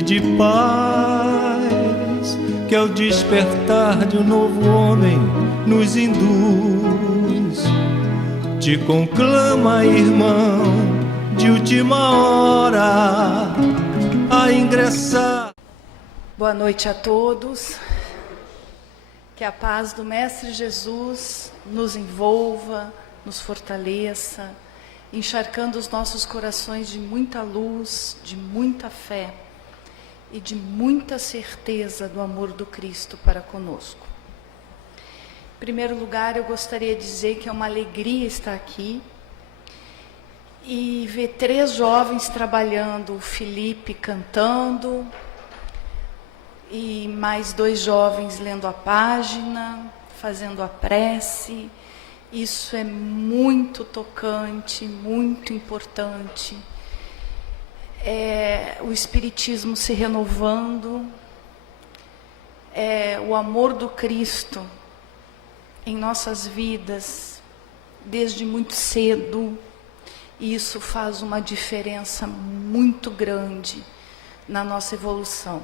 e de paz, que ao despertar de um novo homem nos induz. Te conclama, irmão, de última hora, a ingressar. Boa noite a todos. Que a paz do Mestre Jesus nos envolva, nos fortaleça, encharcando os nossos corações de muita luz, de muita fé e de muita certeza do amor do Cristo para conosco. Em primeiro lugar, eu gostaria de dizer que é uma alegria estar aqui e ver 3 jovens trabalhando, o Felipe cantando e mais 2 jovens lendo a página, fazendo a prece. Isso é muito tocante, muito importante. O Espiritismo se renovando, o amor do Cristo em nossas vidas desde muito cedo, e isso faz uma diferença muito grande na nossa evolução.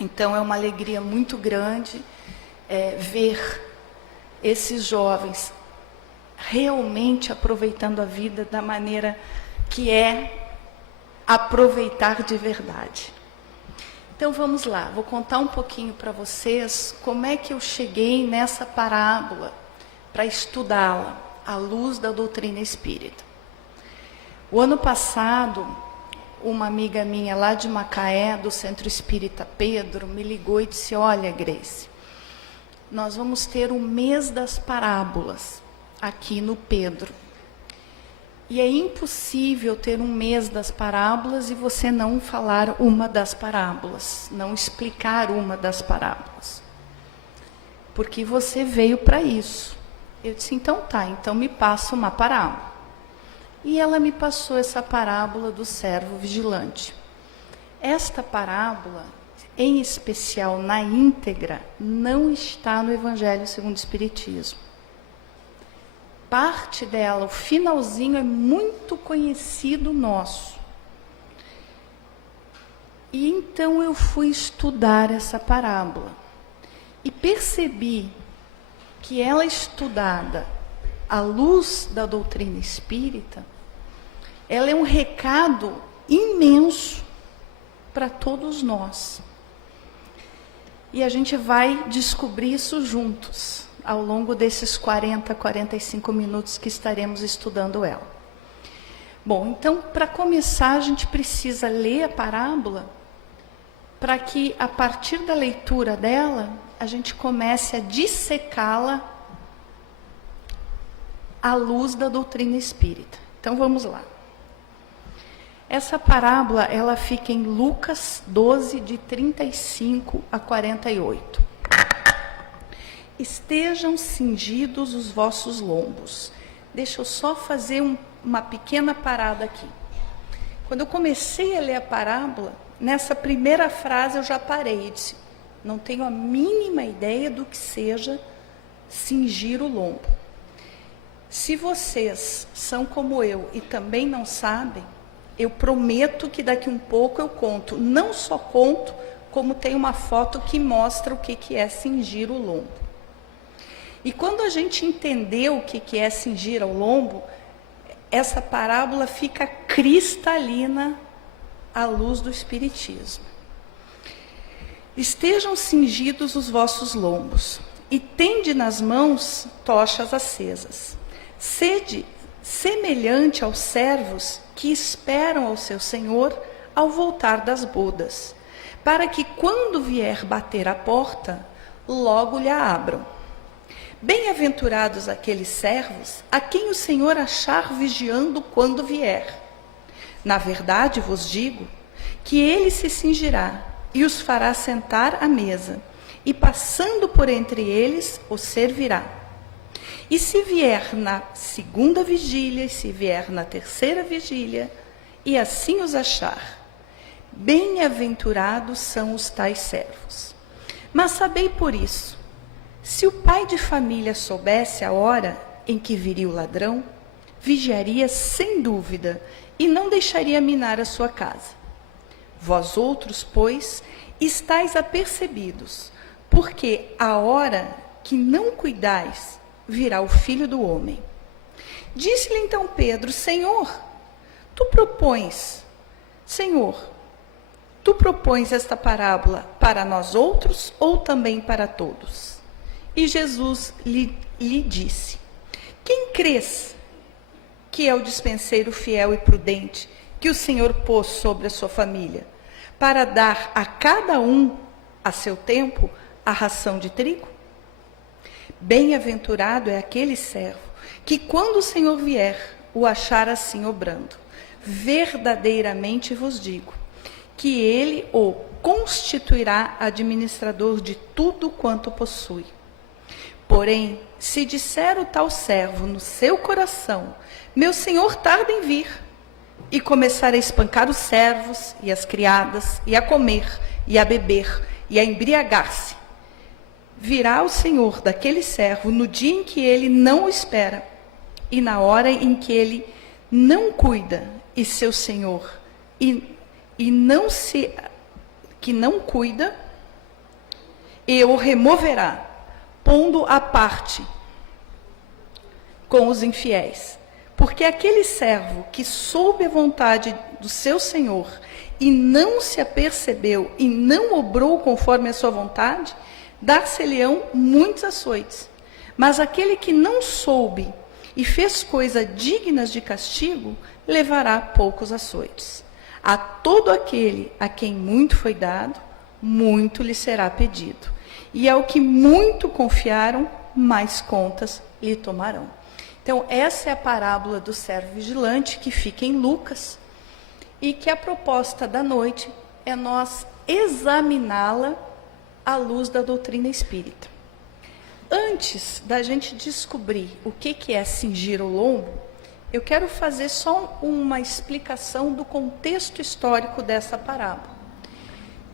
Então é uma alegria muito grande ver esses jovens realmente aproveitando a vida da maneira que é aproveitar de verdade. Então vamos lá, vou contar um pouquinho para vocês como é que eu cheguei nessa parábola para estudá-la à luz da doutrina espírita. O ano passado, uma amiga minha lá de Macaé, do Centro Espírita Pedro, me ligou e disse: olha, Grace, nós vamos ter o mês das parábolas aqui no Pedro. E é impossível ter um mês das parábolas e você não falar uma das parábolas, não explicar uma das parábolas. Porque você veio para isso. Eu disse: então tá, então me passa uma parábola. E ela me passou essa parábola do servo vigilante. Esta parábola, em especial na íntegra, não está no Evangelho segundo o Espiritismo. Parte dela, o finalzinho, é muito conhecido nosso. E então eu fui estudar essa parábola e percebi que ela, estudada à luz da doutrina espírita, ela é um recado imenso para todos nós. E a gente vai descobrir isso juntos, ao longo desses 40, 45 minutos que estaremos estudando ela. Bom, então, para começar, a gente precisa ler a parábola, para que, a partir da leitura dela, a gente comece a dissecá-la à luz da doutrina espírita. Então, vamos lá. Essa parábola, ela fica em Lucas 12, de 35 a 48. Estejam cingidos os vossos lombos. Deixa eu só fazer uma pequena parada aqui. Quando eu comecei a ler a parábola, nessa primeira frase eu já parei e disse: não tenho a mínima ideia do que seja cingir o lombo. Se vocês são como eu e também não sabem, eu prometo que daqui um pouco eu conto. Não só conto, como tem uma foto que mostra o que é cingir o lombo. E quando a gente entendeu o que é cingir ao lombo, essa parábola fica cristalina à luz do Espiritismo. Estejam cingidos os vossos lombos, e tende nas mãos tochas acesas. Sede semelhante aos servos que esperam ao seu senhor ao voltar das bodas, para que, quando vier bater à porta, logo lhe abram. Bem-aventurados aqueles servos a quem o Senhor achar vigiando quando vier. Na verdade vos digo que ele se cingirá e os fará sentar à mesa, e passando por entre eles, os servirá. E se vier na segunda vigília, e se vier na terceira vigília, e assim os achar, bem-aventurados são os tais servos. Mas sabei por isso, se o pai de família soubesse a hora em que viria o ladrão, vigiaria sem dúvida e não deixaria minar a sua casa. Vós outros, pois, estáis apercebidos, porque a hora que não cuidais, virá o Filho do Homem. Disse-lhe então Pedro: Senhor, tu propões esta parábola para nós outros ou também para todos? E Jesus lhe disse: quem crês que é o dispenseiro fiel e prudente que o Senhor pôs sobre a sua família, para dar a cada um, a seu tempo, a ração de trigo? Bem-aventurado é aquele servo que, quando o Senhor vier, o achar assim obrando. Verdadeiramente vos digo que ele o constituirá administrador de tudo quanto possui. Porém, se disser o tal servo no seu coração: meu senhor tarda em vir, e começar a espancar os servos e as criadas, e a comer, e a beber, e a embriagar-se, virá o senhor daquele servo no dia em que ele não o espera, e na hora em que ele não cuida, e seu senhor que não cuida, e o removerá, pondo à parte com os infiéis. Porque aquele servo que soube a vontade do seu senhor e não se apercebeu e não obrou conforme a sua vontade, dar-se-lhe-ão muitos açoites. Mas aquele que não soube e fez coisas dignas de castigo, levará poucos açoites. A todo aquele a quem muito foi dado, muito lhe será pedido. E ao que muito confiaram, mais contas lhe tomarão. Então, essa é a parábola do servo vigilante, que fica em Lucas, e que a proposta da noite é nós examiná-la à luz da doutrina espírita. Antes da gente descobrir o que é cingir o lombo, eu quero fazer só uma explicação do contexto histórico dessa parábola.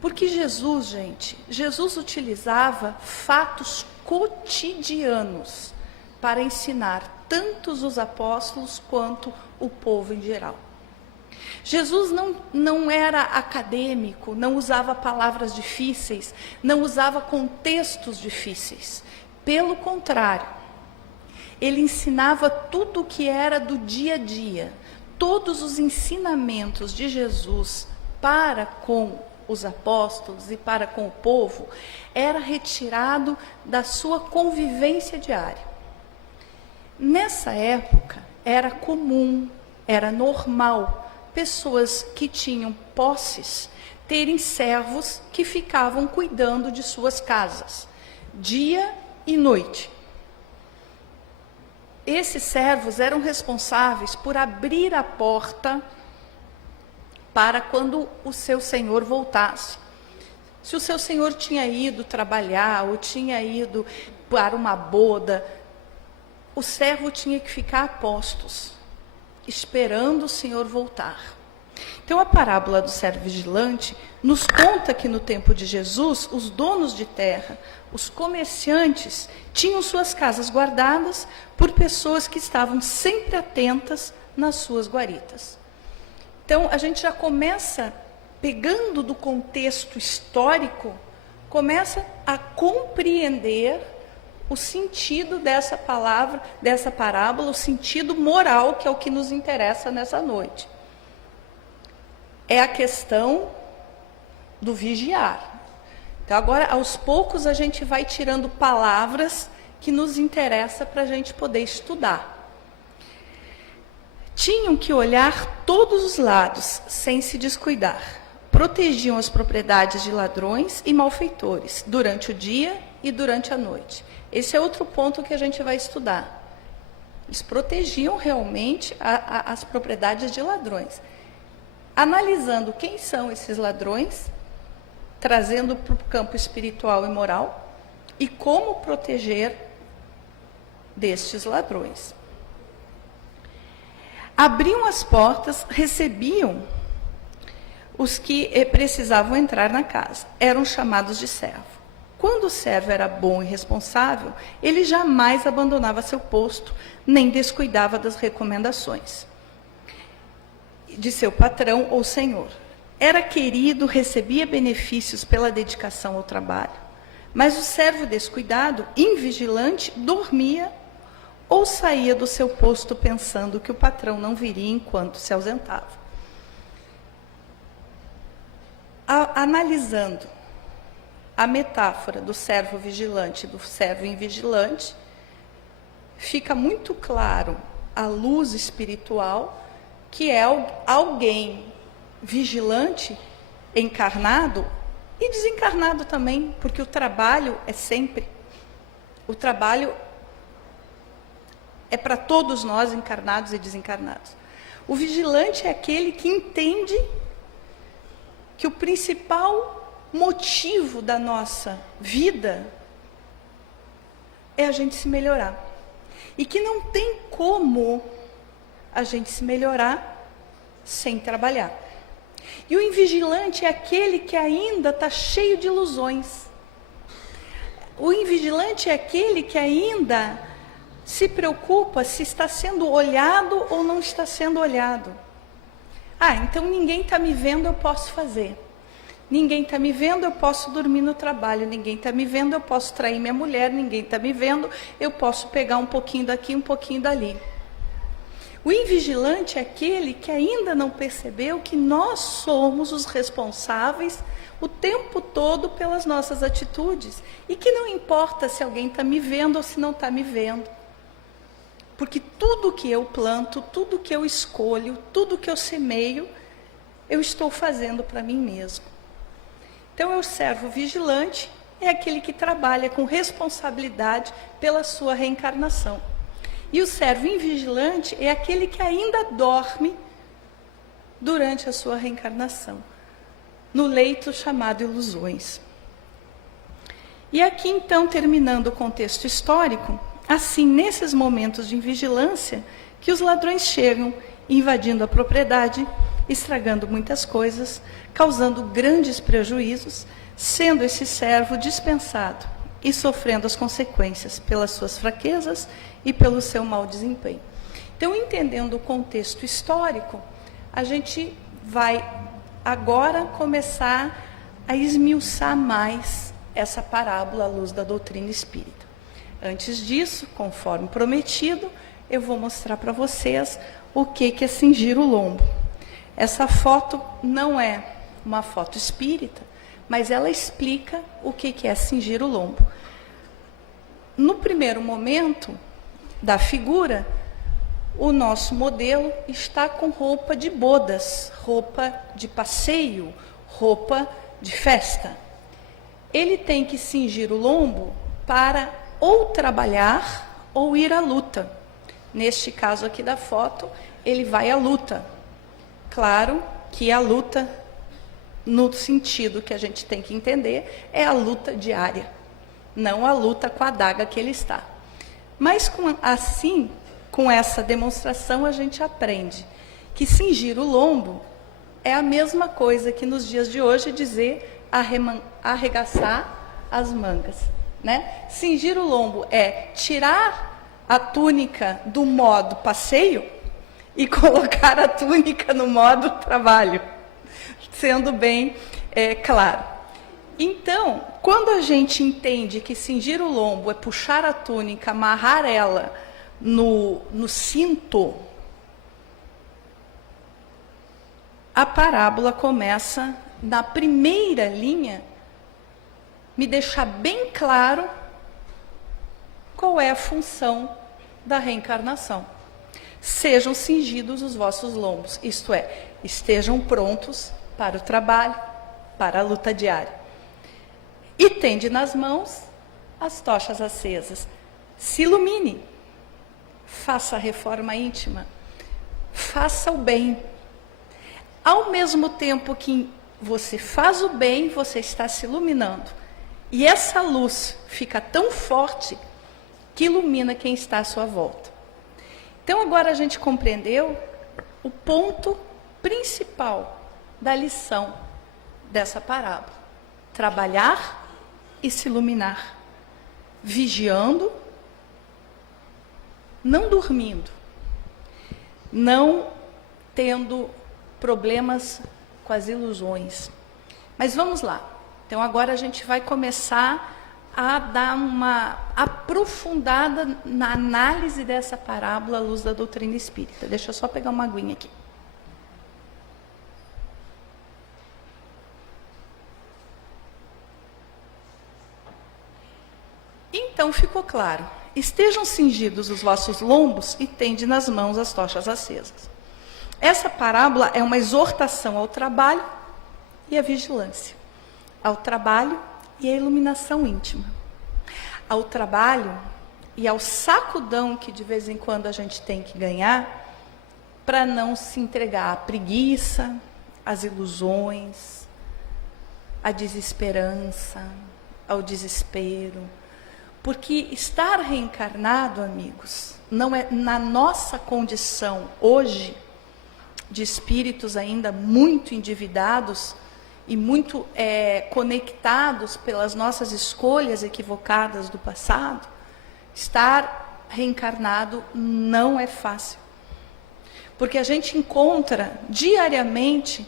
Porque Jesus utilizava fatos cotidianos para ensinar tanto os apóstolos quanto o povo em geral. Jesus não era acadêmico, não usava palavras difíceis, não usava contextos difíceis. Pelo contrário, ele ensinava tudo o que era do dia a dia. Todos os ensinamentos de Jesus para com os apóstolos e para com o povo era retirado da sua convivência diária. Nessa época, era comum, era normal, pessoas que tinham posses terem servos que ficavam cuidando de suas casas, dia e noite. Esses servos eram responsáveis por abrir a porta para quando o seu senhor voltasse. Se o seu senhor tinha ido trabalhar ou tinha ido para uma boda, o servo tinha que ficar a postos, esperando o senhor voltar. Então, a parábola do servo vigilante nos conta que no tempo de Jesus, os donos de terra, os comerciantes, tinham suas casas guardadas por pessoas que estavam sempre atentas nas suas guaritas. Então, a gente já começa, pegando do contexto histórico, começa a compreender o sentido dessa palavra, dessa parábola, o sentido moral, que é o que nos interessa nessa noite. É a questão do vigiar. Então, agora, aos poucos, a gente vai tirando palavras que nos interessam para a gente poder estudar. Tinham que olhar todos os lados, sem se descuidar. Protegiam as propriedades de ladrões e malfeitores, durante o dia e durante a noite. Esse é outro ponto que a gente vai estudar. Eles protegiam realmente as propriedades de ladrões. Analisando quem são esses ladrões, trazendo para o campo espiritual e moral, e como proteger destes ladrões. Abriam as portas, recebiam os que precisavam entrar na casa. Eram chamados de servo. Quando o servo era bom e responsável, ele jamais abandonava seu posto, nem descuidava das recomendações de seu patrão ou senhor. era querido, recebia benefícios pela dedicação ao trabalho, mas o servo descuidado, invigilante, dormia ou saía do seu posto pensando que o patrão não viria enquanto se ausentava. Analisando a metáfora do servo vigilante e do servo invigilante, fica muito claro a luz espiritual, que é alguém vigilante, encarnado e desencarnado também, porque o trabalho é sempre. O trabalho é para todos nós, encarnados e desencarnados. O vigilante é aquele que entende que o principal motivo da nossa vida é a gente se melhorar. E que não tem como a gente se melhorar sem trabalhar. E o invigilante é aquele que ainda está cheio de ilusões. O invigilante é aquele que ainda se preocupa se está sendo olhado ou não está sendo olhado. Ah, então ninguém está me vendo, eu posso fazer. Ninguém está me vendo, eu posso dormir no trabalho. Ninguém está me vendo, eu posso trair minha mulher. Ninguém está me vendo, eu posso pegar um pouquinho daqui, um pouquinho dali. O invigilante é aquele que ainda não percebeu que nós somos os responsáveis o tempo todo pelas nossas atitudes. E que não importa se alguém está me vendo ou se não está me vendo. Porque tudo que eu planto, tudo que eu escolho, tudo que eu semeio, eu estou fazendo para mim mesmo. Então, o servo vigilante é aquele que trabalha com responsabilidade pela sua reencarnação. E o servo invigilante é aquele que ainda dorme durante a sua reencarnação, no leito chamado ilusões. E aqui, então, terminando o contexto histórico, assim, nesses momentos de invigilância, que os ladrões chegam invadindo a propriedade, estragando muitas coisas, causando grandes prejuízos, sendo esse servo dispensado e sofrendo as consequências pelas suas fraquezas e pelo seu mau desempenho. Então, entendendo o contexto histórico, a gente vai agora começar a esmiuçar mais essa parábola à luz da doutrina espírita. Antes disso, conforme prometido, eu vou mostrar para vocês o que é cingir o lombo. Essa foto não é uma foto espírita, mas ela explica o que é cingir o lombo. No primeiro momento da figura, o nosso modelo está com roupa de bodas, roupa de passeio, roupa de festa. Ele tem que cingir o lombo para ou trabalhar ou ir à luta. Neste caso aqui da foto, ele vai à luta. Claro que a luta, no sentido que a gente tem que entender, é a luta diária, não a luta com a adaga que ele está. Mas com essa demonstração, a gente aprende que cingir o lombo é a mesma coisa que nos dias de hoje dizer arregaçar as mangas, né? Cingir o lombo é tirar a túnica do modo passeio e colocar a túnica no modo trabalho, sendo bem claro. Então, quando a gente entende que cingir o lombo é puxar a túnica, amarrar ela no cinto, a parábola começa, na primeira linha, me deixar bem claro qual é a função da reencarnação. Sejam cingidos os vossos lombos, isto é, estejam prontos para o trabalho, para a luta diária. E tende nas mãos as tochas acesas. Se ilumine, faça a reforma íntima, faça o bem. Ao mesmo tempo que você faz o bem, você está se iluminando. E essa luz fica tão forte que ilumina quem está à sua volta. Então, agora a gente compreendeu o ponto principal da lição dessa parábola. Trabalhar e se iluminar. Vigiando, não dormindo, não tendo problemas com as ilusões. Mas vamos lá. Então agora a gente vai começar a dar uma aprofundada na análise dessa parábola à luz da doutrina espírita. Deixa eu só pegar uma aguinha aqui. Então ficou claro. Estejam cingidos os vossos lombos e tende nas mãos as tochas acesas. Essa parábola é uma exortação ao trabalho e à vigilância. Ao trabalho e à iluminação íntima. Ao trabalho e ao sacudão que de vez em quando a gente tem que ganhar para não se entregar à preguiça, às ilusões, à desesperança, ao desespero. Porque estar reencarnado, amigos, não é na nossa condição hoje, de espíritos ainda muito endividados e muito conectados pelas nossas escolhas equivocadas do passado, estar reencarnado não é fácil. Porque a gente encontra diariamente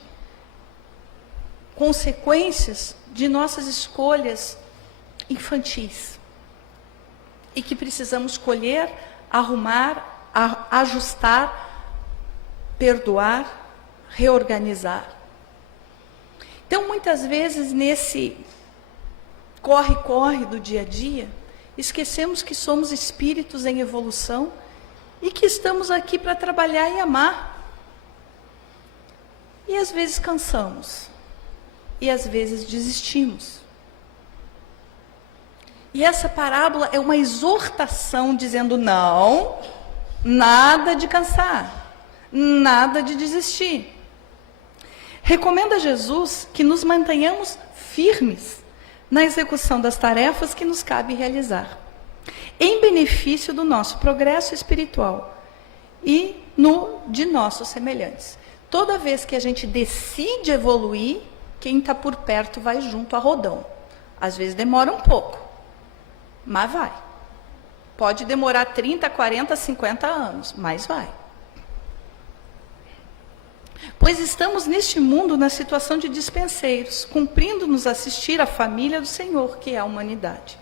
consequências de nossas escolhas infantis. E que precisamos colher, arrumar, ajustar, perdoar, reorganizar. Então, muitas vezes, nesse corre-corre do dia a dia, esquecemos que somos espíritos em evolução e que estamos aqui para trabalhar e amar. E às vezes cansamos, e às vezes desistimos. E essa parábola é uma exortação dizendo não, nada de cansar, nada de desistir. Recomenda Jesus que nos mantenhamos firmes na execução das tarefas que nos cabe realizar, em benefício do nosso progresso espiritual e de nossos semelhantes. Toda vez que a gente decide evoluir, quem está por perto vai junto a rodão. Às vezes demora um pouco. Mas vai. Pode demorar 30, 40, 50 anos, mas vai. Pois estamos neste mundo na situação de dispenseiros, cumprindo-nos assistir a família do Senhor, que é a humanidade,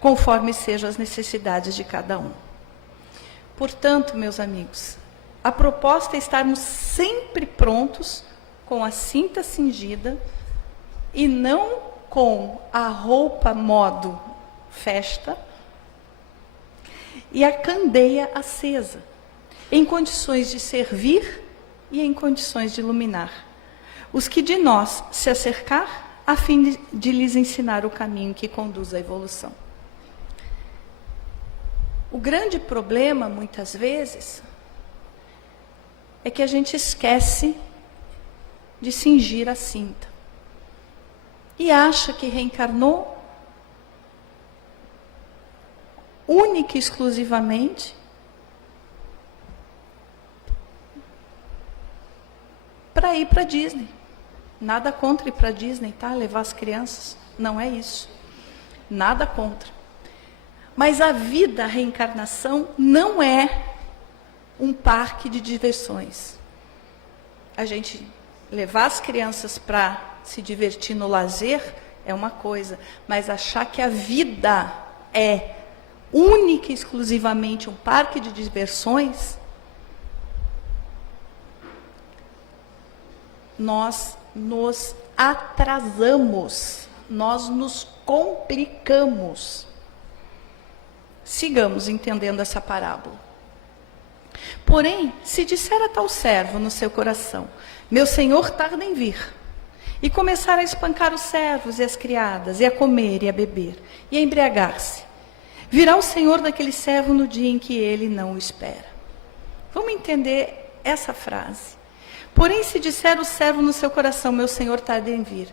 conforme sejam as necessidades de cada um. Portanto, meus amigos, a proposta é estarmos sempre prontos, com a cinta cingida, e não com a roupa modo festa e a candeia acesa, em condições de servir e em condições de iluminar os que de nós se acercar, a fim de lhes ensinar o caminho que conduz à evolução. O grande problema, muitas vezes, é que a gente esquece de cingir a cinta e acha que reencarnou única e exclusivamente para ir para Disney. Nada contra ir para Disney, tá? Levar as crianças, não é isso. Nada contra. Mas a vida, a reencarnação, não é um parque de diversões. A gente levar as crianças para se divertir no lazer é uma coisa, mas achar que a vida é única e exclusivamente um parque de diversões, nós nos atrasamos, nós nos complicamos. Sigamos entendendo essa parábola. Porém, se disser a tal servo no seu coração, meu senhor tarda em vir, e começar a espancar os servos e as criadas, e a comer e a beber, e a embriagar-se, virá o senhor daquele servo no dia em que ele não o espera. Vamos entender essa frase. Porém, se disser o servo no seu coração, meu senhor tarda em vir,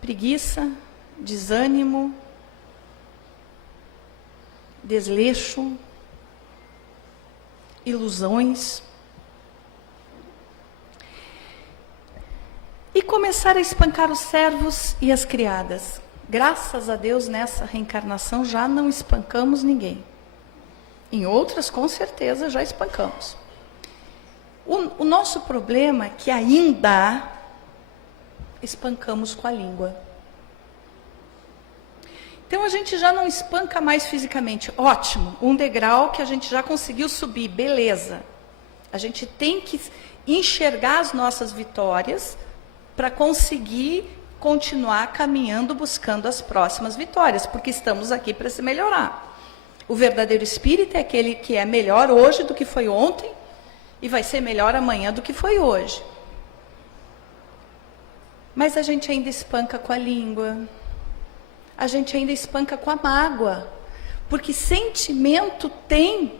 preguiça, desânimo, desleixo, ilusões, e começar a espancar os servos e as criadas. Graças a Deus, nessa reencarnação já não espancamos ninguém. Em outras, com certeza, já espancamos. O nosso problema é que ainda espancamos com a língua. Então a gente já não espanca mais fisicamente. Ótimo, um degrau que a gente já conseguiu subir, beleza. A gente tem que enxergar as nossas vitórias para conseguir continuar caminhando, buscando as próximas vitórias, porque estamos aqui para se melhorar. O verdadeiro espírito é aquele que é melhor hoje do que foi ontem e vai ser melhor amanhã do que foi hoje. Mas a gente ainda espanca com a língua, a gente ainda espanca com a mágoa, porque sentimento tem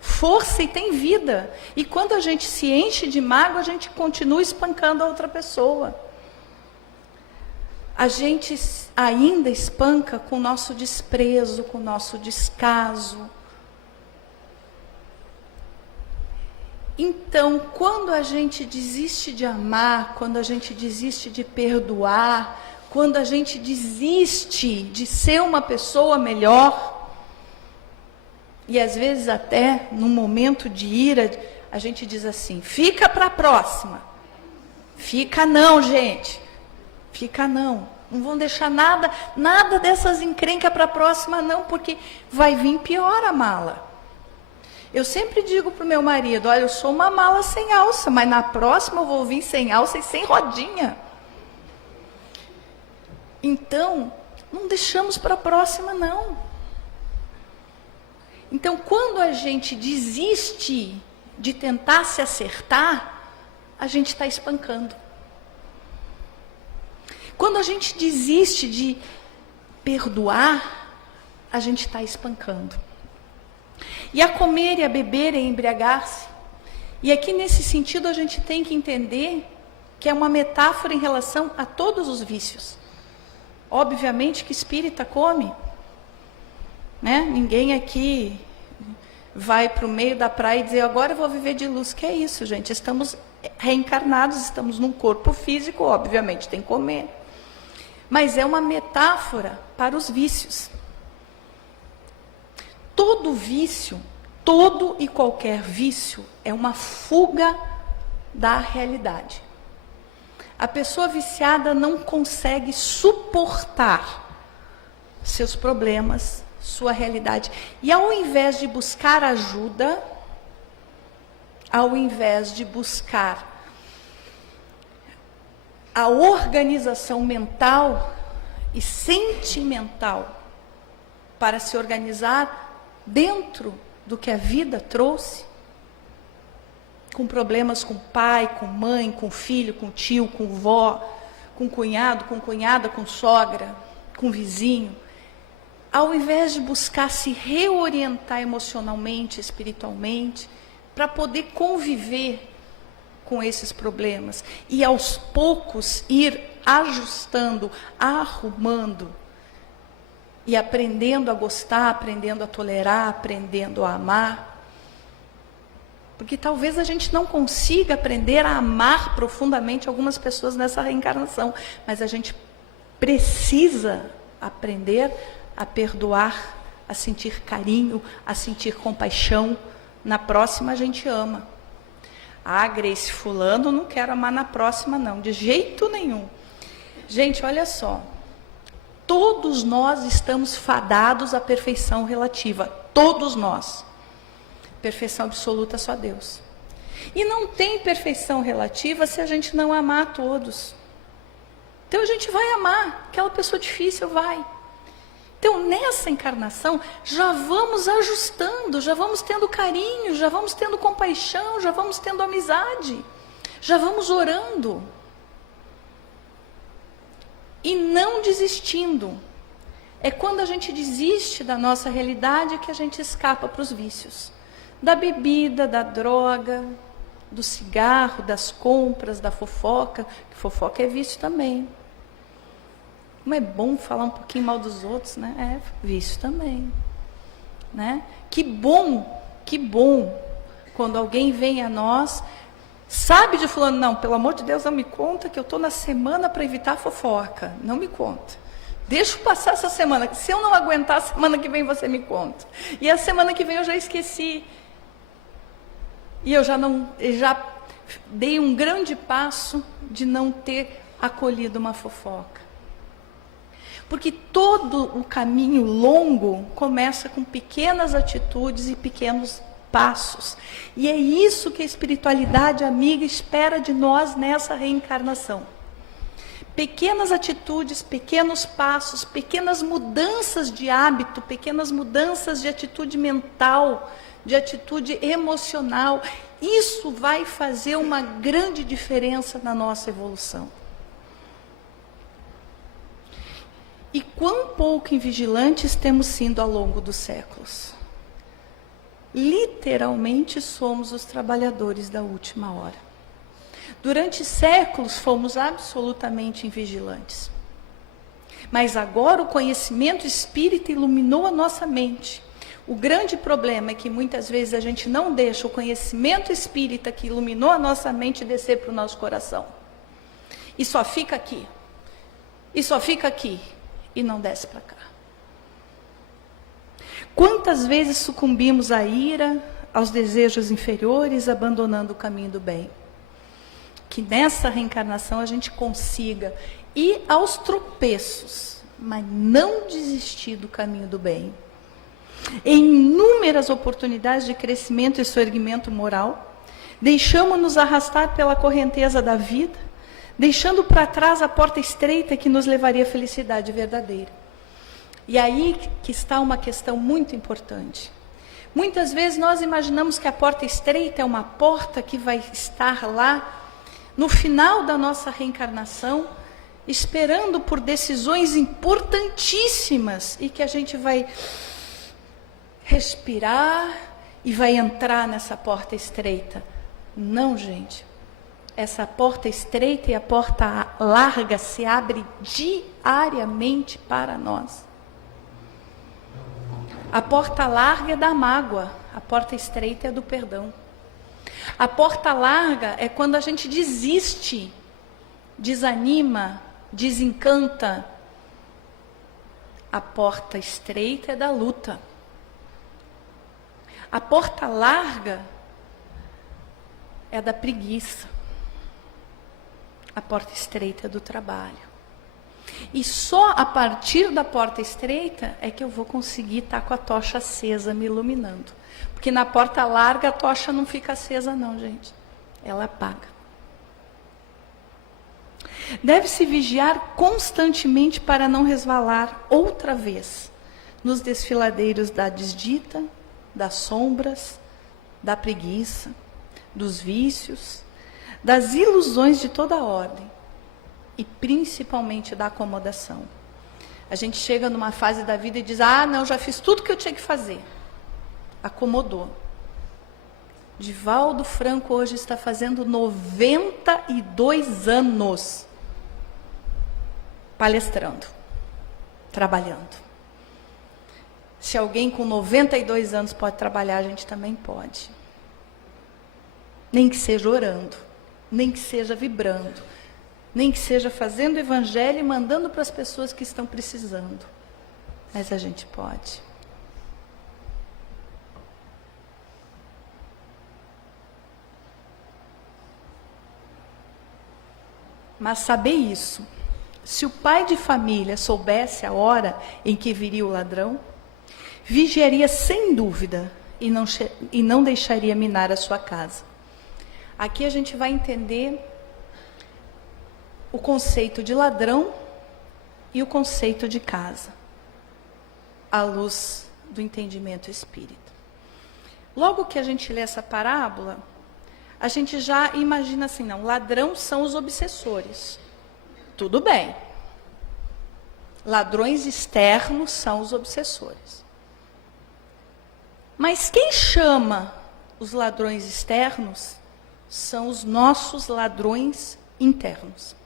força e tem vida. E quando a gente se enche de mágoa, a gente continua espancando a outra pessoa. A gente ainda espanca com o nosso desprezo, com o nosso descaso. Então, quando a gente desiste de amar, quando a gente desiste de perdoar, quando a gente desiste de ser uma pessoa melhor, e às vezes até num momento de ira, a gente diz assim, fica para a próxima. Fica não, gente. Fica não. Não vão deixar nada dessas encrencas para a próxima não, porque vai vir pior a mala. Eu sempre digo para o meu marido, olha, eu sou uma mala sem alça, mas na próxima eu vou vir sem alça e sem rodinha. Então, não deixamos para a próxima, não. Então, quando a gente desiste de tentar se acertar, a gente está espancando. Quando a gente desiste de perdoar, a gente está espancando. E a comer e a beber e a embriagar-se. E aqui, nesse sentido, a gente tem que entender que é uma metáfora em relação a todos os vícios. Obviamente que espírita come, né? Ninguém aqui vai para o meio da praia e dizer, agora eu vou viver de luz. Que é isso, gente? Estamos reencarnados, estamos num corpo físico, obviamente tem que comer. Mas é uma metáfora para os vícios. Todo vício, todo e qualquer vício é uma fuga da realidade. A pessoa viciada não consegue suportar seus problemas, sua realidade. E ao invés de buscar ajuda, ao invés de buscar a organização mental e sentimental para se organizar dentro do que a vida trouxe, com problemas com pai, com mãe, com filho, com tio, com vó, com cunhado, com cunhada, com sogra, com vizinho, ao invés de buscar se reorientar emocionalmente, espiritualmente, para poder conviver com esses problemas e aos poucos ir ajustando, arrumando e aprendendo a gostar, aprendendo a tolerar, aprendendo a amar. Porque talvez a gente não consiga aprender a amar profundamente algumas pessoas nessa reencarnação, mas a gente precisa aprender a perdoar, a sentir carinho, a sentir compaixão. Na próxima a gente ama. Ah, Grace, fulano, não quero amar na próxima não, de jeito nenhum. Gente, olha só. Todos nós estamos fadados à perfeição relativa. Todos nós. Perfeição absoluta só Deus. E não tem perfeição relativa se a gente não amar a todos. Então a gente vai amar. Aquela pessoa difícil vai. Então nessa encarnação já vamos ajustando, já vamos tendo carinho, já vamos tendo compaixão, já vamos tendo amizade, já vamos orando. E não desistindo. É quando a gente desiste da nossa realidade que a gente escapa para os vícios. Da bebida, da droga, do cigarro, das compras, da fofoca. Que fofoca é vício também. Como é bom falar um pouquinho mal dos outros, né? É vício também. Né? Que bom, quando alguém vem a nós, sabe de fulano, não, pelo amor de Deus, não me conta que eu estou na semana para evitar fofoca. Não me conta. Deixa eu passar essa semana. Se eu não aguentar, a semana que vem você me conta. E a semana que vem eu já esqueci. E eu já dei um grande passo de não ter acolhido uma fofoca. Porque todo o caminho longo começa com pequenas atitudes e pequenos passos. E é isso que a espiritualidade amiga espera de nós nessa reencarnação. Pequenas atitudes, pequenos passos, pequenas mudanças de hábito, pequenas mudanças de atitude mental, de atitude emocional. Isso vai fazer uma grande diferença na nossa evolução. E quão pouco invigilantes temos sido ao longo dos séculos. Literalmente somos os trabalhadores da última hora. Durante séculos fomos absolutamente invigilantes. Mas agora o conhecimento espírita iluminou a nossa mente. O grande problema é que muitas vezes a gente não deixa o conhecimento espírita que iluminou a nossa mente descer para o nosso coração. E só fica aqui. E só fica aqui. E não desce para cá. Quantas vezes sucumbimos à ira, aos desejos inferiores, abandonando o caminho do bem? Que nessa reencarnação a gente consiga ir aos tropeços, mas não desistir do caminho do bem. Em inúmeras oportunidades de crescimento e soerguimento moral, deixamos-nos arrastar pela correnteza da vida, deixando para trás a porta estreita que nos levaria à felicidade verdadeira. E aí que está uma questão muito importante. Muitas vezes nós imaginamos que a porta estreita é uma porta que vai estar lá no final da nossa reencarnação, esperando por decisões importantíssimas e que a gente vai respirar e vai entrar nessa porta estreita. Não, gente. Essa porta estreita e a porta larga se abre diariamente para nós. A porta larga é da mágoa, a porta estreita é do perdão. A porta larga é quando a gente desiste, desanima, desencanta. A porta estreita é da luta. A porta larga é da preguiça. A porta estreita é do trabalho. E só a partir da porta estreita é que eu vou conseguir estar com a tocha acesa me iluminando. Porque na porta larga a tocha não fica acesa não, gente. Ela apaga. Deve-se vigiar constantemente para não resvalar outra vez nos desfiladeiros da desdita, das sombras, da preguiça, dos vícios, das ilusões de toda ordem e principalmente da acomodação. A gente chega numa fase da vida e diz: ah, não, já fiz tudo que eu tinha que fazer. Acomodou. Divaldo Franco hoje está fazendo 92 anos palestrando, trabalhando. Se alguém com 92 anos pode trabalhar, a gente também pode. Nem que seja orando, nem que seja vibrando, nem que seja fazendo evangelho e mandando para as pessoas que estão precisando. Mas a gente pode. Mas saber isso, se o pai de família soubesse a hora em que viria o ladrão, vigiaria sem dúvida e não deixaria minar a sua casa. Aqui a gente vai entender o conceito de ladrão e o conceito de casa, à luz do entendimento espírita. Logo que a gente lê essa parábola, a gente já imagina assim, não, ladrão são os obsessores. Tudo bem. Ladrões externos são os obsessores. Mas quem chama os ladrões externos são os nossos ladrões internos.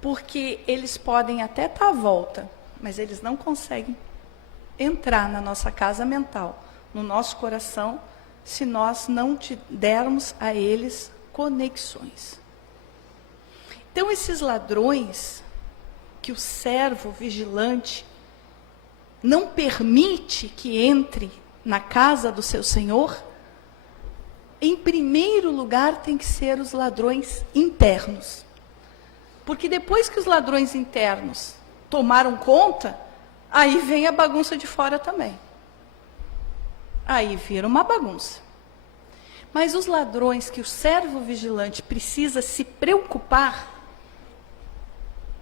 Porque eles podem até estar à volta, mas eles não conseguem entrar na nossa casa mental, no nosso coração, se nós não dermos a eles conexões. Então, esses ladrões que o servo vigilante não permite que entre na casa do seu senhor, em primeiro lugar, tem que ser os ladrões internos. Porque depois que os ladrões internos tomaram conta, aí vem a bagunça de fora também. Aí vira uma bagunça. Mas os ladrões que o servo vigilante precisa se preocupar,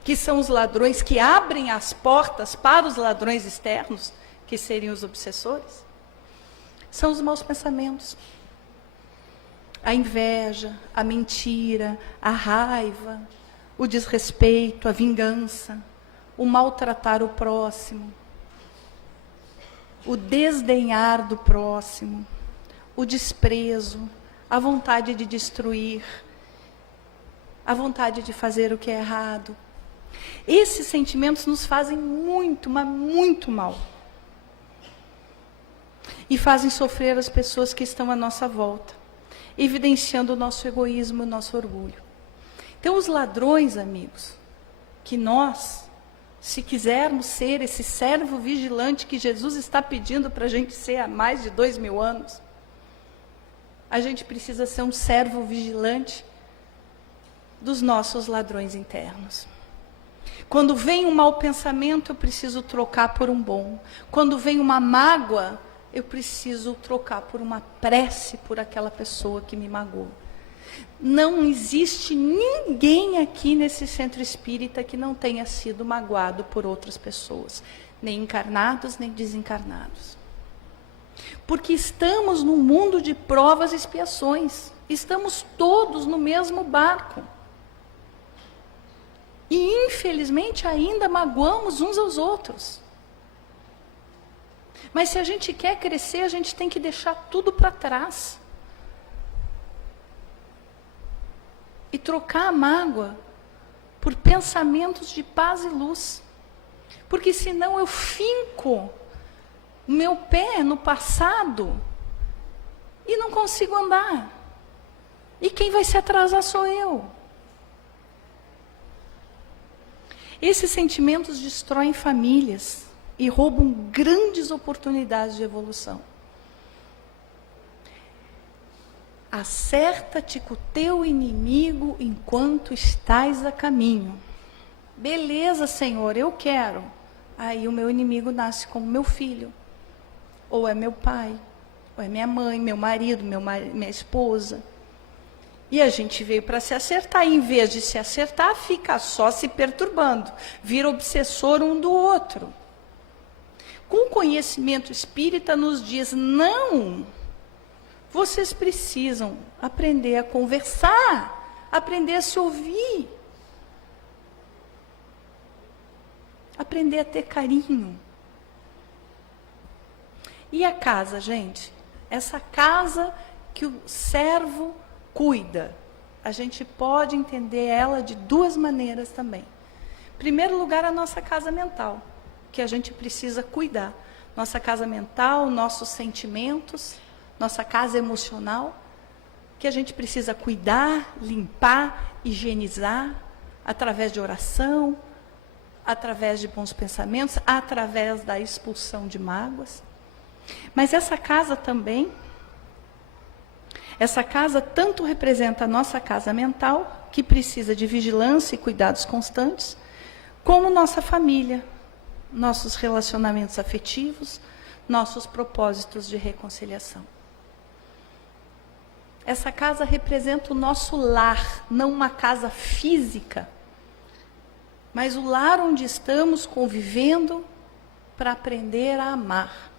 que são os ladrões que abrem as portas para os ladrões externos, que seriam os obsessores, são os maus pensamentos. A inveja, a mentira, a raiva, o desrespeito, a vingança, o maltratar o próximo, o desdenhar do próximo, o desprezo, a vontade de destruir, a vontade de fazer o que é errado. Esses sentimentos nos fazem muito, mas muito mal. E fazem sofrer as pessoas que estão à nossa volta, evidenciando o nosso egoísmo, o nosso orgulho. Então, os ladrões, amigos, que nós, se quisermos ser esse servo vigilante que Jesus está pedindo para a gente ser há mais de 2000 anos, a gente precisa ser um servo vigilante dos nossos ladrões internos. Quando vem um mau pensamento, eu preciso trocar por um bom. Quando vem uma mágoa, eu preciso trocar por uma prece por aquela pessoa que me magoou. Não existe ninguém aqui nesse centro espírita que não tenha sido magoado por outras pessoas, nem encarnados, nem desencarnados. Porque estamos num mundo de provas e expiações. Estamos todos no mesmo barco. E, infelizmente, ainda magoamos uns aos outros. Mas se a gente quer crescer, a gente tem que deixar tudo para trás. E trocar a mágoa por pensamentos de paz e luz. Porque senão eu finco o meu pé no passado e não consigo andar. E quem vai se atrasar sou eu. Esses sentimentos destroem famílias e roubam grandes oportunidades de evolução. Acerta-te com o teu inimigo enquanto estás a caminho. Beleza, Senhor, eu quero. Aí o meu inimigo nasce como meu filho. Ou é meu pai, ou é minha mãe, meu marido, minha esposa. E a gente veio para se acertar. E em vez de se acertar, fica só se perturbando. Vira obsessor um do outro. Com o conhecimento espírita nos diz, não, vocês precisam aprender a conversar, aprender a se ouvir, aprender a ter carinho. E a casa, gente? Essa casa que o servo cuida, a gente pode entender ela de duas maneiras também. Em primeiro lugar, a nossa casa mental, que a gente precisa cuidar. Nossa casa mental, nossos sentimentos, nossa casa emocional, que a gente precisa cuidar, limpar, higienizar, através de oração, através de bons pensamentos, através da expulsão de mágoas. Mas essa casa também, essa casa tanto representa a nossa casa mental, que precisa de vigilância e cuidados constantes, como nossa família, nossos relacionamentos afetivos, nossos propósitos de reconciliação. Essa casa representa o nosso lar, não uma casa física, mas o lar onde estamos convivendo para aprender a amar.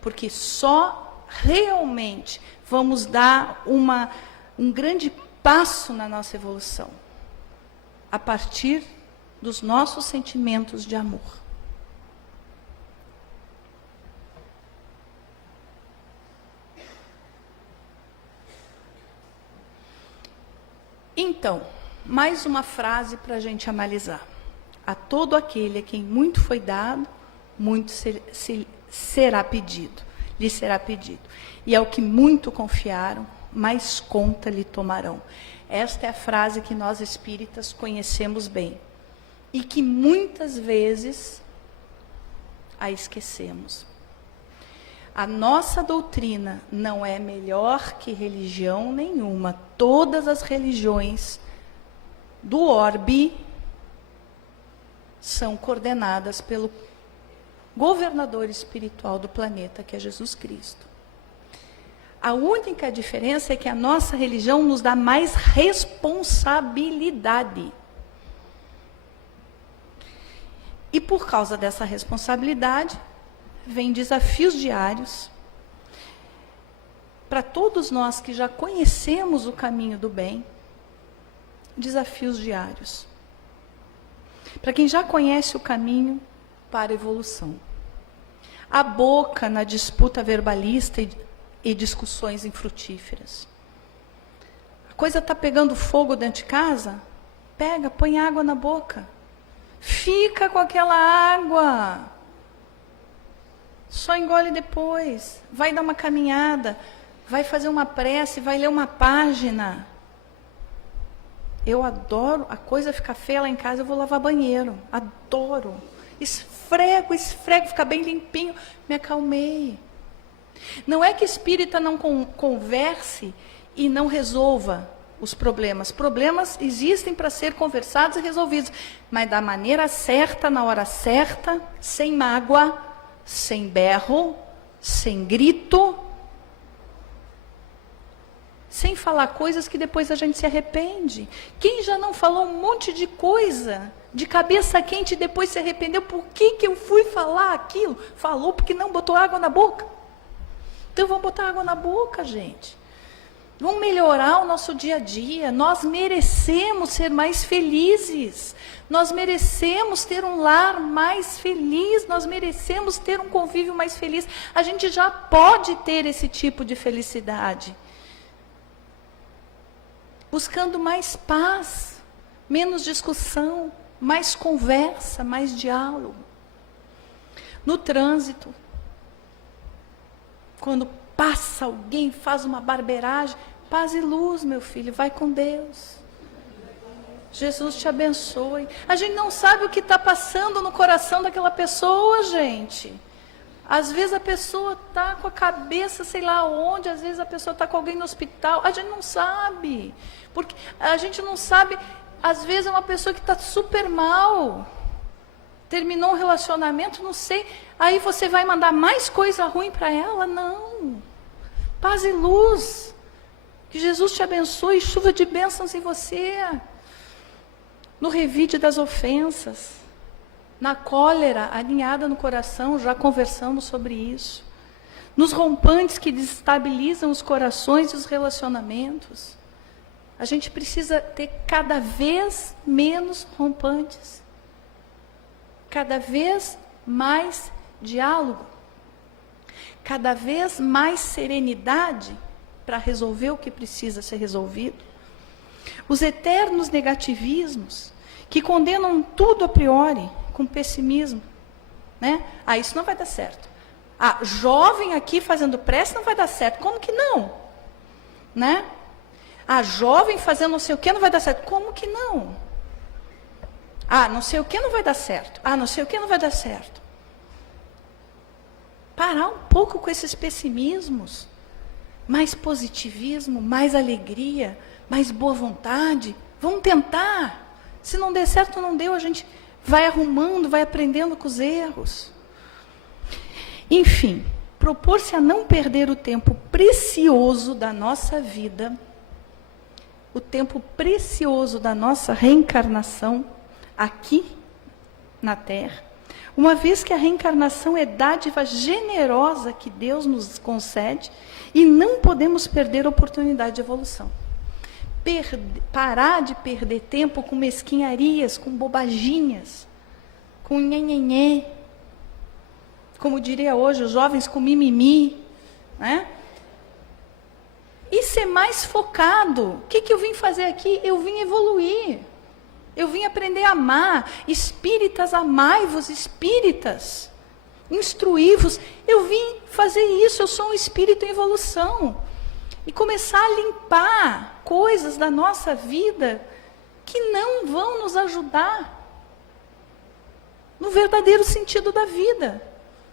Porque só realmente vamos dar um grande passo na nossa evolução, a partir dos nossos sentimentos de amor. Então, mais uma frase para a gente analisar. A todo aquele a quem muito foi dado, muito será pedido, lhe será pedido. E ao que muito confiaram, mais conta lhe tomarão. Esta é a frase que nós espíritas conhecemos bem. E que muitas vezes a esquecemos. A nossa doutrina não é melhor que religião nenhuma. Todas as religiões do orbe são coordenadas pelo governador espiritual do planeta, que é Jesus Cristo. A única diferença é que a nossa religião nos dá mais responsabilidade. E por causa dessa responsabilidade, vem desafios diários para todos nós que já conhecemos o caminho do bem, desafios diários. Para quem já conhece o caminho para a evolução. A boca na disputa verbalista e discussões infrutíferas. A coisa está pegando fogo dentro de casa? Pega, põe água na boca. Fica com aquela água. Só engole depois. Vai dar uma caminhada. Vai fazer uma prece, vai ler uma página. Eu adoro, a coisa fica feia lá em casa, eu vou lavar banheiro. Adoro. Esfrego, fica bem limpinho. Me acalmei. Não é que espírita não converse e não resolva os problemas. Problemas existem para ser conversados e resolvidos, mas da maneira certa, na hora certa, sem mágoa, sem berro, sem grito, sem falar coisas que depois a gente se arrepende. Quem já não falou um monte de coisa, de cabeça quente, e depois se arrependeu? Por que eu fui falar aquilo? Falou porque não botou água na boca. Então vamos botar água na boca, gente. Vamos melhorar o nosso dia a dia. Nós merecemos ser mais felizes. Nós merecemos ter um lar mais feliz. Nós merecemos ter um convívio mais feliz. A gente já pode ter esse tipo de felicidade. Buscando mais paz, menos discussão, mais conversa, mais diálogo. No trânsito, quando passa alguém, faz uma barbeiragem, paz e luz, meu filho, vai com Deus. Jesus te abençoe. A gente não sabe o que está passando no coração daquela pessoa, gente. Às vezes a pessoa está com a cabeça, sei lá onde, às vezes a pessoa está com alguém no hospital, a gente não sabe. Porque a gente não sabe, às vezes é uma pessoa que está super mal. Terminou um relacionamento, não sei, aí você vai mandar mais coisa ruim para ela? Não. Paz e luz. Que Jesus te abençoe, chuva de bênçãos em você. No revide das ofensas, na cólera alinhada no coração, já conversamos sobre isso. Nos rompantes que desestabilizam os corações e os relacionamentos. A gente precisa ter cada vez menos rompantes. Cada vez mais diálogo, cada vez mais serenidade para resolver o que precisa ser resolvido. Os eternos negativismos que condenam tudo a priori, com pessimismo, né? Isso não vai dar certo. Jovem aqui fazendo prece não vai dar certo. Como que não? Né? Jovem fazendo não sei o que não vai dar certo. Como que não? Não sei o que não vai dar certo. Não sei o que não vai dar certo. Parar um pouco com esses pessimismos. Mais positivismo, mais alegria, mais boa vontade. Vamos tentar. Se não der certo, não deu. A gente vai arrumando, vai aprendendo com os erros. Enfim, propor-se a não perder o tempo precioso da nossa vida, o tempo precioso da nossa reencarnação, aqui na Terra, uma vez que a reencarnação é dádiva generosa que Deus nos concede e não podemos perder a oportunidade de evolução. Parar de perder tempo com mesquinharias, com bobaginhas, com nhenhenhê, como diria hoje os jovens, com mimimi, né? E ser mais focado. O que eu vim fazer aqui? Eu vim evoluir. Eu vim aprender a amar. Espíritas, amai-vos, espíritas. Instruí-vos. Eu vim fazer isso. Eu sou um espírito em evolução. E começar a limpar coisas da nossa vida que não vão nos ajudar no verdadeiro sentido da vida,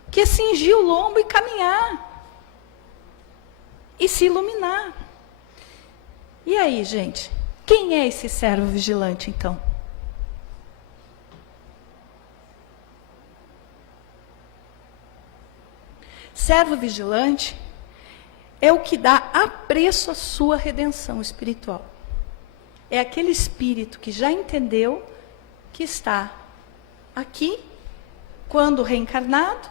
que é cingir o lombo e caminhar. e se iluminar. E aí, gente, quem é esse servo vigilante, então? Servo vigilante é o que dá apreço à sua redenção espiritual. É aquele espírito que já entendeu que está aqui, quando reencarnado,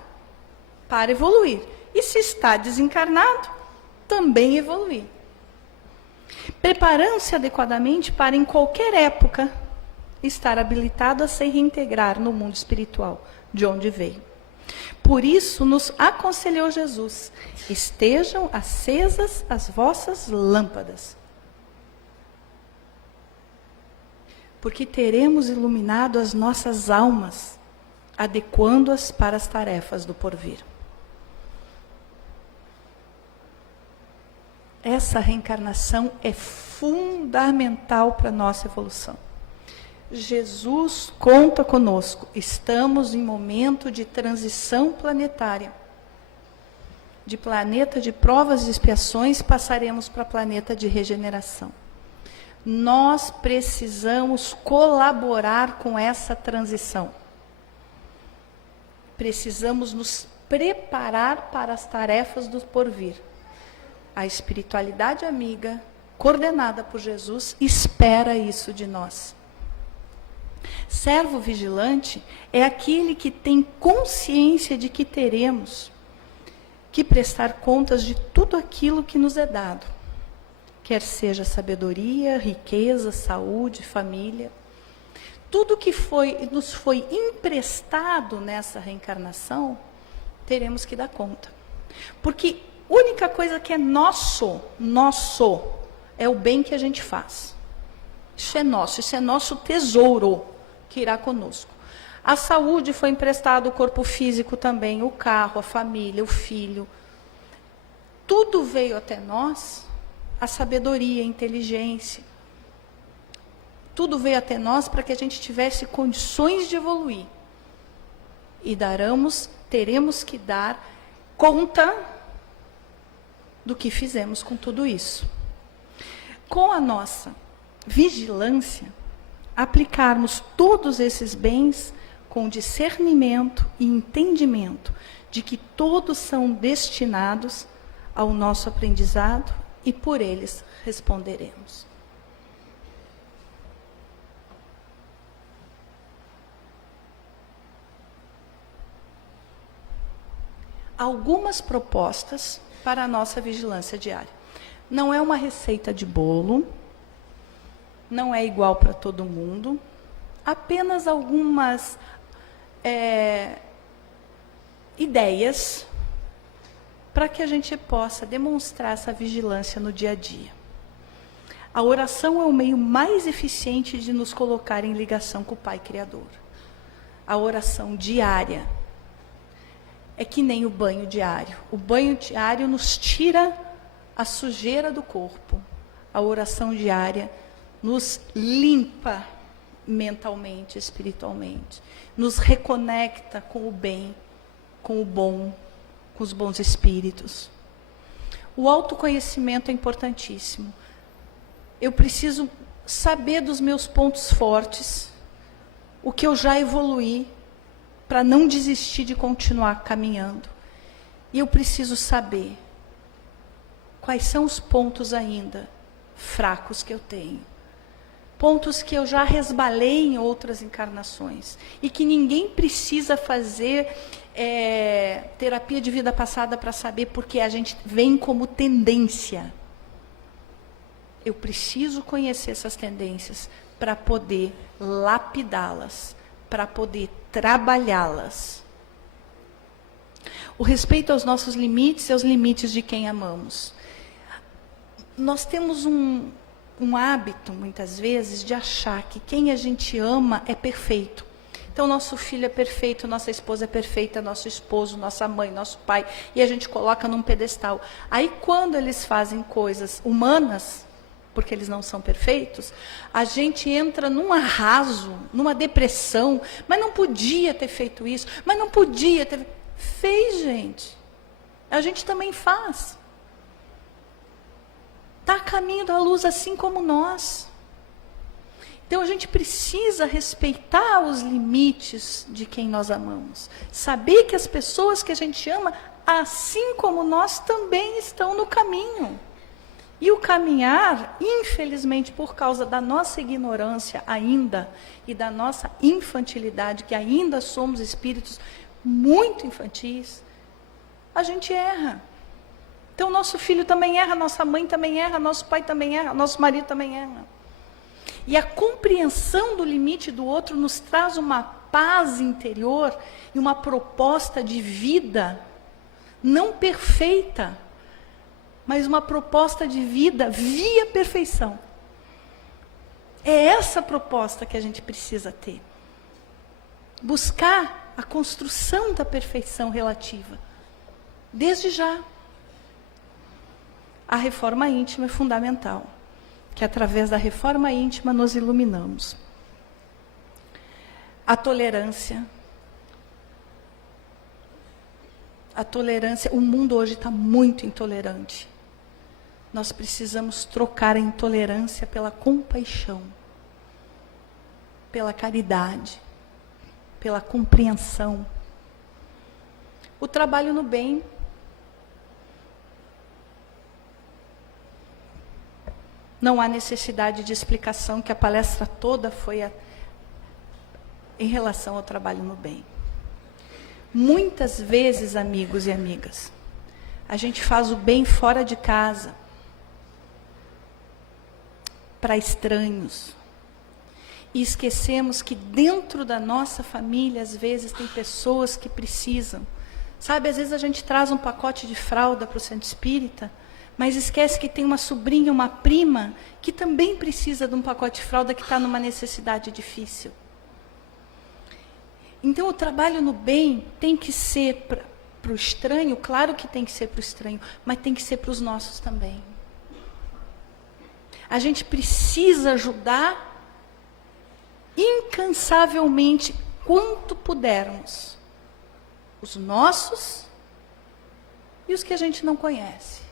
para evoluir. E se está desencarnado, também evoluir. Preparando-se adequadamente para, em qualquer época, estar habilitado a se reintegrar no mundo espiritual, de onde veio. Por isso, nos aconselhou Jesus: estejam acesas as vossas lâmpadas, porque teremos iluminado as nossas almas, adequando-as para as tarefas do porvir. Essa reencarnação é fundamental para a nossa evolução. Jesus conta conosco. Estamos em momento de transição planetária. De planeta de provas e expiações, passaremos para planeta de regeneração. Nós precisamos colaborar com essa transição. Precisamos nos preparar para as tarefas do porvir. A espiritualidade amiga, coordenada por Jesus, espera isso de nós. Servo vigilante é aquele que tem consciência de que teremos que prestar contas de tudo aquilo que nos é dado, quer seja sabedoria, riqueza, saúde, família. Tudo que nos foi emprestado nessa reencarnação, teremos que dar conta. Porque a única coisa que é nosso, é o bem que a gente faz. Isso é nosso tesouro que irá conosco. A saúde foi emprestado, o corpo físico também, o carro, a família, o filho. Tudo veio até nós, a sabedoria, a inteligência. Tudo veio até nós para que a gente tivesse condições de evoluir. E teremos que dar conta do que fizemos com tudo isso. Com a nossa vigilância, aplicarmos todos esses bens com discernimento e entendimento de que todos são destinados ao nosso aprendizado e por eles responderemos. Algumas propostas para a nossa vigilância diária. Não é uma receita de bolo, não é igual para todo mundo, apenas algumas ideias para que a gente possa demonstrar essa vigilância no dia a dia. A oração é o meio mais eficiente de nos colocar em ligação com o Pai Criador. A oração diária é que nem o banho diário. O banho diário nos tira a sujeira do corpo. A oração diária nos limpa mentalmente, espiritualmente. Nos reconecta com o bem, com o bom, com os bons espíritos. O autoconhecimento é importantíssimo. Eu preciso saber dos meus pontos fortes, o que eu já evoluí, para não desistir de continuar caminhando. E eu preciso saber quais são os pontos ainda fracos que eu tenho. Pontos que eu já resbalei em outras encarnações. E que ninguém precisa fazer terapia de vida passada para saber, porque a gente vem como tendência. Eu preciso conhecer essas tendências para poder lapidá-las, para poder trabalhá-las. O respeito aos nossos limites e aos limites de quem amamos. Nós temos um hábito, muitas vezes, de achar que quem a gente ama é perfeito. Então, nosso filho é perfeito, nossa esposa é perfeita, nosso esposo, nossa mãe, nosso pai, e a gente coloca num pedestal. Aí, quando eles fazem coisas humanas, porque eles não são perfeitos, a gente entra num arraso, numa depressão. Mas não podia ter feito isso, mas não podia ter... Fez, gente. A gente também faz. está a caminho da luz, assim como nós. Então a gente precisa respeitar os limites de quem nós amamos. Saber que as pessoas que a gente ama, assim como nós, também estão no caminho. E o caminhar, infelizmente, por causa da nossa ignorância ainda, e da nossa infantilidade, que ainda somos espíritos muito infantis, a gente erra. Então nosso filho também erra, nossa mãe também erra, nosso pai também erra, nosso marido também erra. E a compreensão do limite do outro nos traz uma paz interior e uma proposta de vida não perfeita, mas uma proposta de vida via perfeição. É essa proposta que a gente precisa ter. Buscar a construção da perfeição relativa. Desde já. A reforma íntima é fundamental, que através da reforma íntima nos iluminamos. A tolerância, o mundo hoje está muito intolerante. Nós precisamos trocar a intolerância pela compaixão, pela caridade, pela compreensão. O trabalho no bem. Não há necessidade de explicação, que a palestra toda foi em relação ao trabalho no bem. Muitas vezes, amigos e amigas, a gente faz o bem fora de casa, para estranhos. E esquecemos que dentro da nossa família, às vezes, tem pessoas que precisam. Sabe, às vezes a gente traz um pacote de fralda para o centro espírita, mas esquece que tem uma sobrinha, uma prima, que também precisa de um pacote de fralda, que está numa necessidade difícil. Então, o trabalho no bem tem que ser para o estranho, claro que tem que ser para o estranho, mas tem que ser para os nossos também. A gente precisa ajudar incansavelmente, quanto pudermos, os nossos e os que a gente não conhece.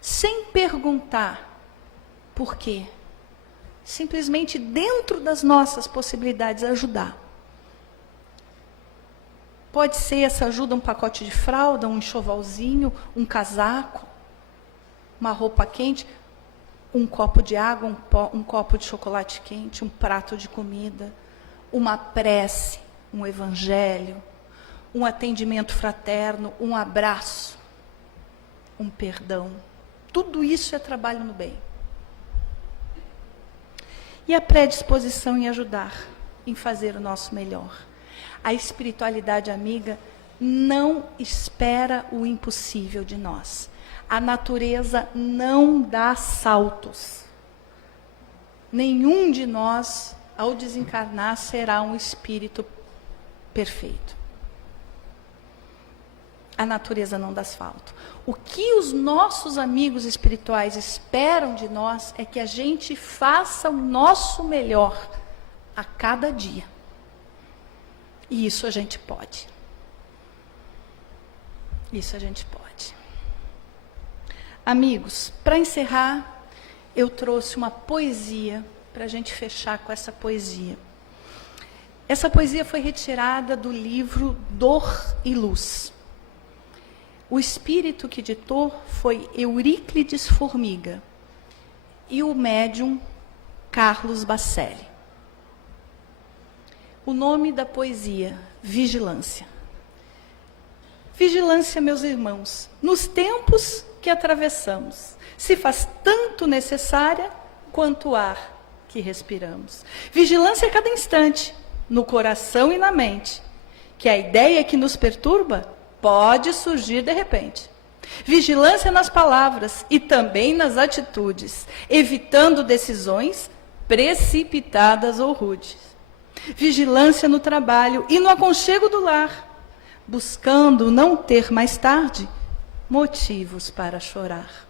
Sem perguntar por quê. Simplesmente dentro das nossas possibilidades ajudar. Pode ser essa ajuda um pacote de fralda, um enxovalzinho, um casaco, uma roupa quente, um copo de água, um copo de chocolate quente, um prato de comida, uma prece, um evangelho, um atendimento fraterno, um abraço, um perdão. Tudo isso é trabalho no bem. E a predisposição em ajudar, em fazer o nosso melhor. A espiritualidade amiga não espera o impossível de nós. A natureza não dá saltos. Nenhum de nós, ao desencarnar, será um espírito perfeito. A natureza não dá salto. O que os nossos amigos espirituais esperam de nós é que a gente faça o nosso melhor a cada dia. E isso a gente pode. Isso a gente pode. Amigos, para encerrar, eu trouxe uma poesia para a gente fechar com essa poesia. Essa poesia foi retirada do livro Dor e Luz. O espírito que ditou foi Euríclides Formiga e o médium Carlos Bacelli. O nome da poesia, Vigilância. Vigilância, meus irmãos, nos tempos que atravessamos, se faz tanto necessária quanto o ar que respiramos. Vigilância a cada instante, no coração e na mente, que a ideia que nos perturba pode surgir de repente. Vigilância nas palavras e também nas atitudes, evitando decisões precipitadas ou rudes. Vigilância no trabalho e no aconchego do lar, buscando não ter mais tarde motivos para chorar.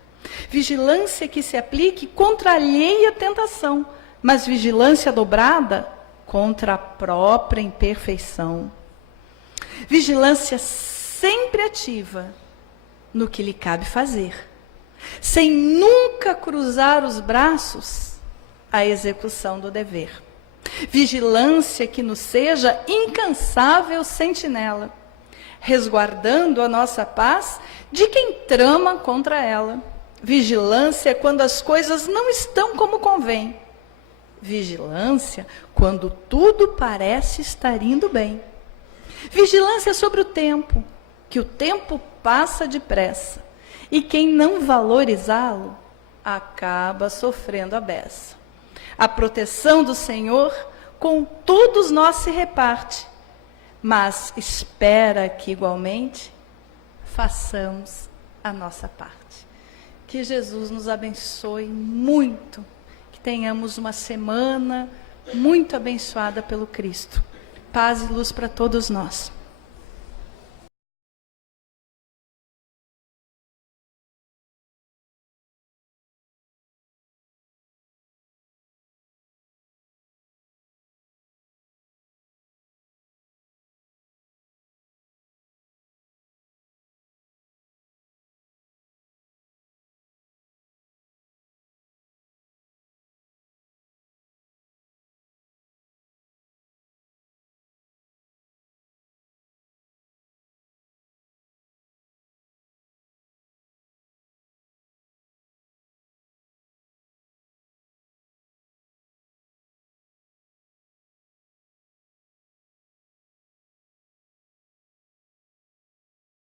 Vigilância que se aplique contra a alheia tentação, mas vigilância dobrada contra a própria imperfeição. Vigilância sempre ativa no que lhe cabe fazer, sem nunca cruzar os braços à execução do dever. Vigilância que nos seja incansável sentinela, resguardando a nossa paz de quem trama contra ela. Vigilância quando as coisas não estão como convém. Vigilância quando tudo parece estar indo bem. Vigilância sobre o tempo, que o tempo passa depressa, e quem não valorizá-lo acaba sofrendo a beça. A proteção do Senhor com todos nós se reparte, mas espera que igualmente façamos a nossa parte. Que Jesus nos abençoe muito, que tenhamos uma semana muito abençoada pelo Cristo. Paz e luz para todos nós.